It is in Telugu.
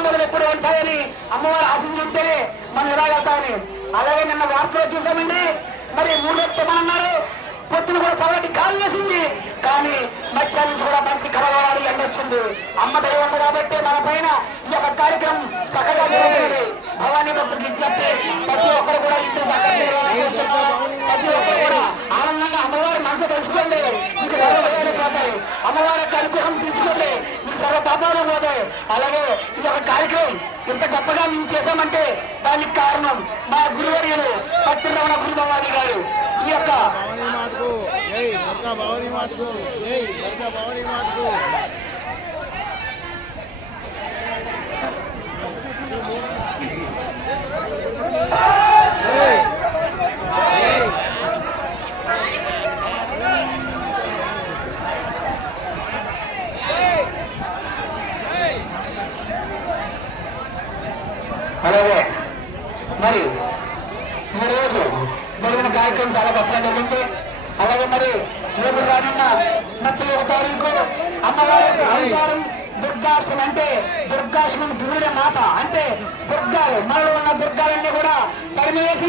ఆనందాలు ఎప్పుడు ఉంటాయని అమ్మవారు ఆశించుంటేనే మనం ఎలాగెళ్తామని. అలాగే నిన్న వార్తలో చూసామండి, మరి 3 రోజులు తెమ్మన్నారు, పొద్దున కూడా చల్లటి గాలి వేసింది, కానీ మధ్యాహ్నం నుంచి కూడా మంచి కలవారి ఎండ వచ్చింది. అమ్మ దయ ఉంది కాబట్టి మన పైన ఈ యొక్క కార్యక్రమం చక్కగా జరుగుతుంది. భవానీ భక్తులు విజ్ఞప్తి, ప్రతి ఒక్కరు కూడా ఇంటి ప్రతి ఒక్కరు కూడా ఆనందంగా అమ్మవారి మనసు తెలుసుకోండి, మీకు సర్వభయాలు పోతాయి. అమ్మవారి యొక్క అనుగ్రహం తీసుకోండి, మీకు సర్వ పాపాలు పోతాయి. అలాగే ఈ యొక్క కార్యక్రమం ఇంత గొప్పగా మేము చేశామంటే దానికి కారణం మా గురువర్యులు పత్తి రమణ గురు భవానీ గారు. ఈ యొక్క అలాగే మరి ఈ రోజు జరిగిన కార్యక్రమం చాలా గొప్పగా జరిగింది. అలాగే మరి రేపు రానున్న 31వ తారీఖు అమ్మవారి యొక్క అధికారం దుర్గాష్టమి, అంటే దుర్గాష్టమి దుర్గ మాత, అంటే దుర్గాలు మనలో ఉన్న దుర్గాలన్నీ కూడా పరిమేసిన